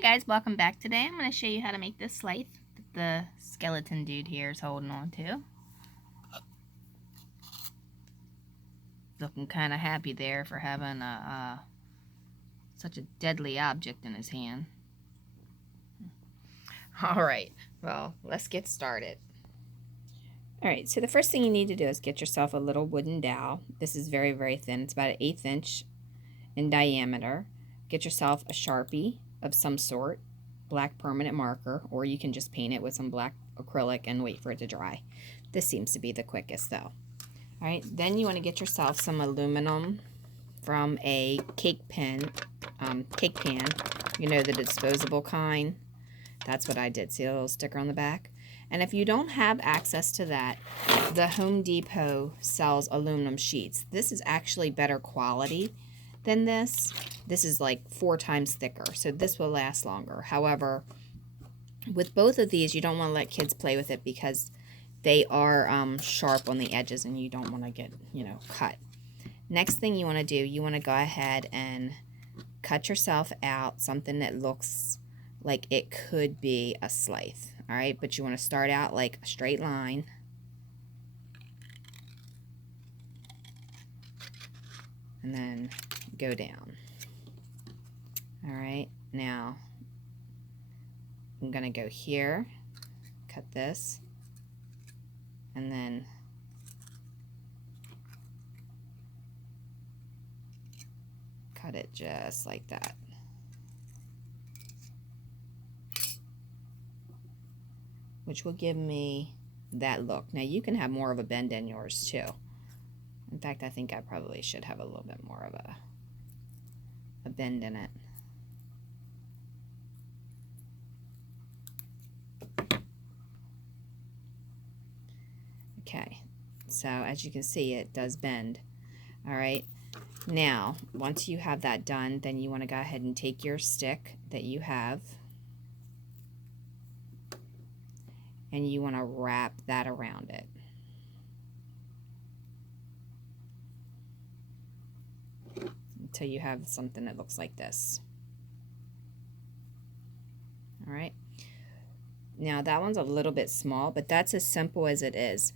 Hi guys, welcome back. Today I'm going to show you how to make this scythe that the skeleton dude here is holding on to. Looking kind of happy there for having such a deadly object in his hand. Alright, well, let's get started. Alright, so the first thing you need to do is get yourself a little wooden dowel. This is very, very thin. It's about an 1/8 inch in diameter. Get yourself a Sharpie of some sort, black permanent marker, or you can just paint it with some black acrylic and wait for it to dry. This seems to be the quickest though. Alright, then you want to get yourself some aluminum from a cake pan, you know, the disposable kind. That's what I did. See a little sticker on the back? And if you don't have access to that, the Home Depot sells aluminum sheets. This is actually better quality than this. This is like 4 times thicker, so this will last longer. However, with both of these, you don't want to let kids play with it because they are sharp on the edges and you don't want to get, you know, cut. Next thing you want to do, you want to go ahead and cut yourself out something that looks like it could be a scythe. All right, but you want to start out like a straight line. And then go down. All right, now I'm going to go here, cut this, and then cut it just like that. Which will give me that look. Now you can have more of a bend in yours too. In fact, I think I probably should have a little bit more of a bend in it. Okay, so as you can see, it does bend. All right, now once you have that done, then you want to go ahead and take your stick that you have and you want to wrap that around it. Until you have something that looks like this. All right. Now that one's a little bit small, but that's as simple as it is.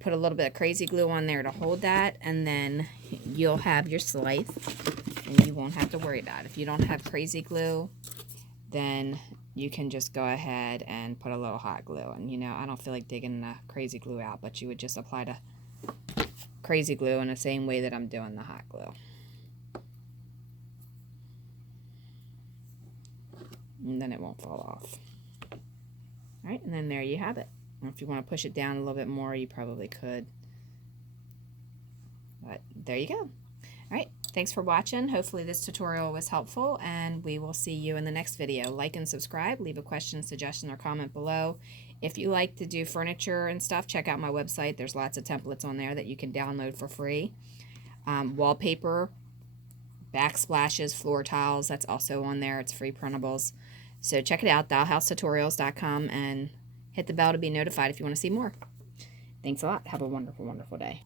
Put a little bit of crazy glue on there to hold that, and then you'll have your scythe, and you won't have to worry about it. If you don't have crazy glue, then you can just go ahead and put a little hot glue. And you know, I don't feel like digging the crazy glue out, but you would just apply the crazy glue in the same way that I'm doing the hot glue. And then it won't fall off. All right, and then there you have it. And if you want to push it down a little bit more, you probably could. But there you go. All right, thanks for watching. Hopefully this tutorial was helpful, and we will see you in the next video. Like and subscribe. Leave a question, suggestion, or comment below. If you like to do furniture and stuff, check out my website. There's lots of templates on there that you can download for free. Wallpaper, backsplashes, floor tiles, that's also on there. It's free printables. So check it out, dollhousetutorials.com, and hit the bell to be notified if you want to see more. Thanks a lot. Have a wonderful, wonderful day.